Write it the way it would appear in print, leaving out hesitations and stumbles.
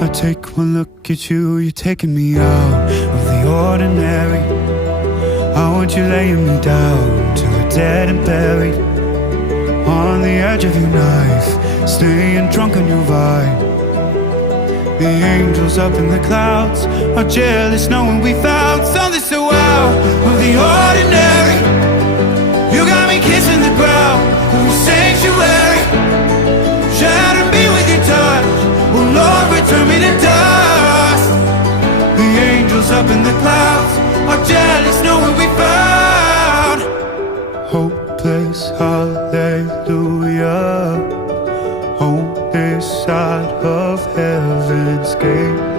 I take one look at you, you're taking me out of the ordinary. I want you laying me down till we're dead and buried, on the edge of your knife, staying drunk on your vibe. The angels up in the clouds are jealous knowing we found something so out of the ordinary. You got me kissing the ground of a sanctuary, shatter me with your touch, oh Lord, return me to dust. The angels up in the clouds are jealous knowing we found hopeless hallelujah on this side of heaven's gate.